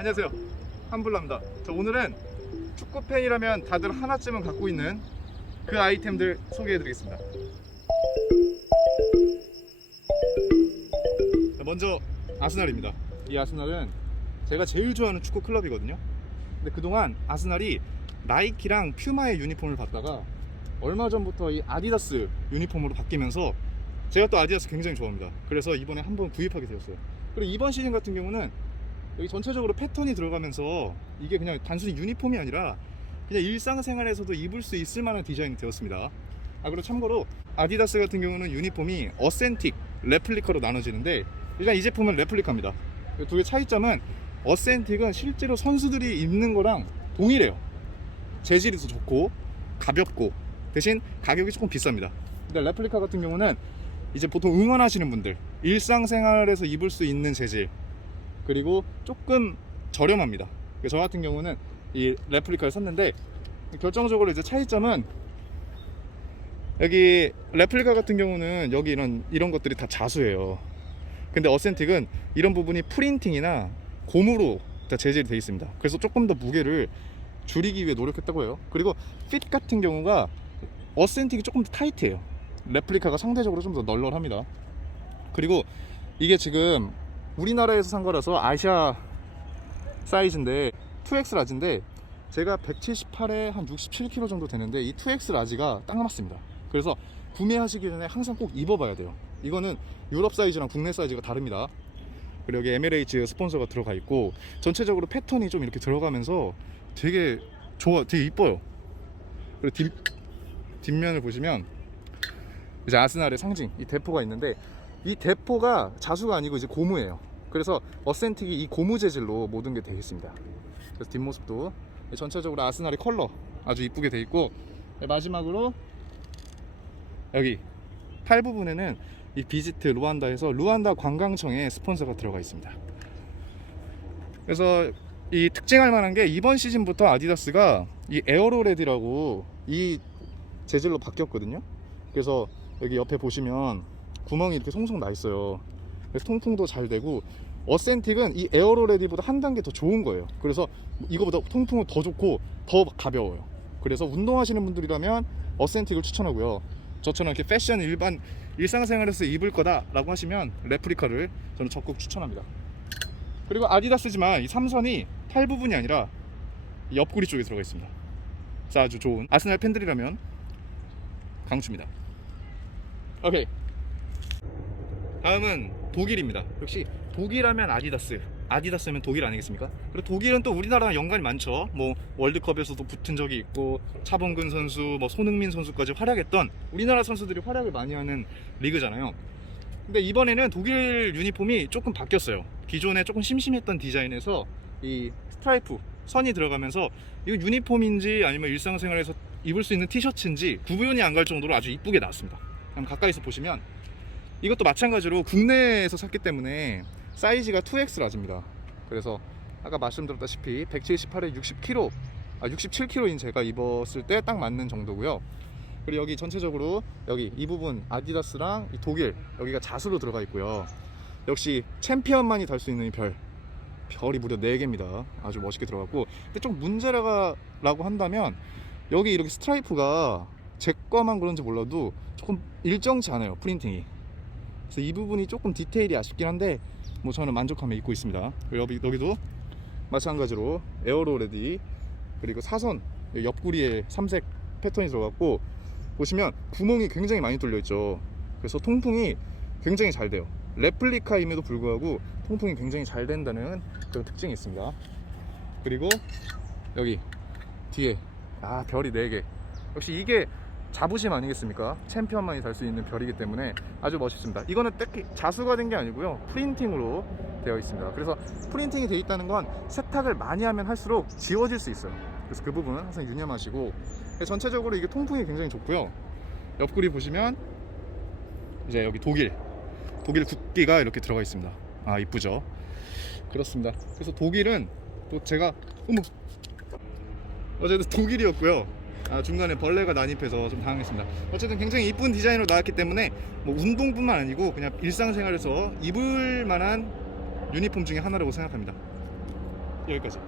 안녕하세요. 한블라입니다. 저 오늘은 축구 팬이라면 다들 하나쯤은 갖고 있는 그 아이템들 소개해 드리겠습니다. 자, 먼저 아스날입니다. 이 아스날은 제가 제일 좋아하는 축구 클럽이거든요. 근데 그동안 아스날이 나이키랑 퓨마의 유니폼을 받다가 얼마 전부터 이 아디다스 유니폼으로 바뀌면서 제가 또 아디다스 굉장히 좋아합니다. 그래서 이번에 한번 구입하게 되었어요. 그리고 이번 시즌 같은 경우는 여기 전체적으로 패턴이 들어가면서 이게 그냥 단순히 유니폼이 아니라 그냥 일상생활에서도 입을 수 있을 만한 디자인이 되었습니다. 아 그리고 참고로 아디다스 같은 경우는 유니폼이 어센틱, 레플리카로 나눠지는데 일단 이 제품은 레플리카입니다. 두 개 차이점은 어센틱은 실제로 선수들이 입는 거랑 동일해요. 재질이 더 좋고 가볍고 대신 가격이 조금 비쌉니다. 근데 레플리카 같은 경우는 이제 보통 응원하시는 분들 일상생활에서 입을 수 있는 재질 그리고 조금 저렴합니다. 저 같은 경우는 이 레플리카를 샀는데 결정적으로 이제 차이점은 여기 레플리카 같은 경우는 여기 이런 이런 것들이 다 자수예요. 근데 어센틱은 이런 부분이 프린팅이나 고무로 다 재질이 되어 있습니다. 그래서 조금 더 무게를 줄이기 위해 노력했다고 해요. 그리고 핏 같은 경우가 어센틱이 조금 더 타이트해요. 레플리카가 상대적으로 좀 더 널널합니다. 그리고 이게 지금 우리나라에서 산 거라서 아시아 사이즈인데 2X 라지인데 제가 178에 한 67kg 정도 되는데 이 2X 라지가 딱 맞습니다. 그래서 구매하시기 전에 항상 꼭 입어봐야 돼요. 이거는 유럽 사이즈랑 국내 사이즈가 다릅니다. 그리고 여기 MLH 스폰서가 들어가 있고 전체적으로 패턴이 좀 이렇게 들어가면서 되게 좋아, 되게 이뻐요. 그리고 뒷, 뒷면을 보시면 이제 아스날의 상징 이 대포가 있는데 이 대포가 자수가 아니고 이제 고무예요. 그래서 어센틱이 이 고무 재질로 모든 게 되어 있습니다. 그래서 뒷모습도 전체적으로 아스날의 컬러 아주 이쁘게 되어 있고 마지막으로 여기 팔 부분에는 이 비지트 루안다에서 루안다 관광청의 스폰서가 들어가 있습니다. 그래서 이 특징할 만한 게 이번 시즌부터 아디다스가 이 에어로레디라고 이 재질로 바뀌었거든요. 그래서 여기 옆에 보시면 구멍이 이렇게 송송 나 있어요. 그래서 통풍도 잘 되고 어센틱은 이 에어로 레디보다 한 단계 더 좋은 거예요. 그래서 이거보다 통풍은 더 좋고 더 가벼워요. 그래서 운동하시는 분들이라면 어센틱을 추천하고요. 저처럼 이렇게 패션 일반 일상생활에서 입을 거다라고 하시면 레플리카를 저는 적극 추천합니다. 그리고 아디다스지만 이 삼선이 팔 부분이 아니라 이 옆구리 쪽에 들어가 있습니다. 자, 아주 좋은 아스날 팬들이라면 강추입니다. 오케이. 다음은 독일입니다. 역시 독일하면 아디다스. 아디다스면 독일 아니겠습니까? 그리고 독일은 또 우리나라랑 연관이 많죠. 뭐 월드컵에서도 붙은 적이 있고 차범근 선수, 뭐 손흥민 선수까지 활약했던 우리나라 선수들이 활약을 많이 하는 리그잖아요. 근데 이번에는 독일 유니폼이 조금 바뀌었어요. 기존에 조금 심심했던 디자인에서 이 스트라이프 선이 들어가면서 이거 유니폼인지 아니면 일상생활에서 입을 수 있는 티셔츠인지 구분이 안 갈 정도로 아주 이쁘게 나왔습니다. 한번 가까이서 보시면 이것도 마찬가지로 국내에서 샀기 때문에 사이즈가 2X 라지입니다. 그래서 아까 말씀드렸다시피 178에 60kg, 아 67kg인 제가 입었을 때 딱 맞는 정도고요. 그리고 여기 전체적으로 여기 이 부분 아디다스랑 이 독일 여기가 자수로 들어가 있고요. 역시 챔피언만이 달 수 있는 이 별. 별이 무려 4개입니다. 아주 멋있게 들어갔고 근데 좀 문제라고 한다면 여기 이렇게 스트라이프가 제 거만 그런지 몰라도 조금 일정치 않아요 프린팅이 그래서 이 부분이 조금 디테일이 아쉽긴 한데 뭐 저는 만족하며 입고 있습니다. 여기, 여기도 마찬가지로 에어로 레디 그리고 사선 옆구리에 삼색 패턴이 들어갔고 보시면 구멍이 굉장히 많이 뚫려 있죠. 그래서 통풍이 굉장히 잘 돼요. 레플리카임에도 불구하고 통풍이 굉장히 잘 된다는 그런 특징이 있습니다. 그리고 여기 뒤에 아 별이 4개. 역시 이게 자부심 아니겠습니까? 챔피언만이 달 수 있는 별이기 때문에 아주 멋있습니다. 이거는 딱히 자수가 된 게 아니고요. 프린팅으로 되어 있습니다. 그래서 프린팅이 되어 있다는 건 세탁을 많이 하면 할수록 지워질 수 있어요. 그래서 그 부분은 항상 유념하시고 전체적으로 이게 통풍이 굉장히 좋고요. 옆구리 보시면 이제 여기 독일 독일 국기가 이렇게 들어가 있습니다. 아 이쁘죠? 그렇습니다. 그래서 독일은 또 제가 어머 어제도 독일이었고요. 아, 중간에 벌레가 난입해서 좀 당황했습니다. 어쨌든 굉장히 이쁜 디자인으로 나왔기 때문에 뭐 운동뿐만 아니고 그냥 일상생활에서 입을 만한 유니폼 중에 하나라고 생각합니다. 여기까지.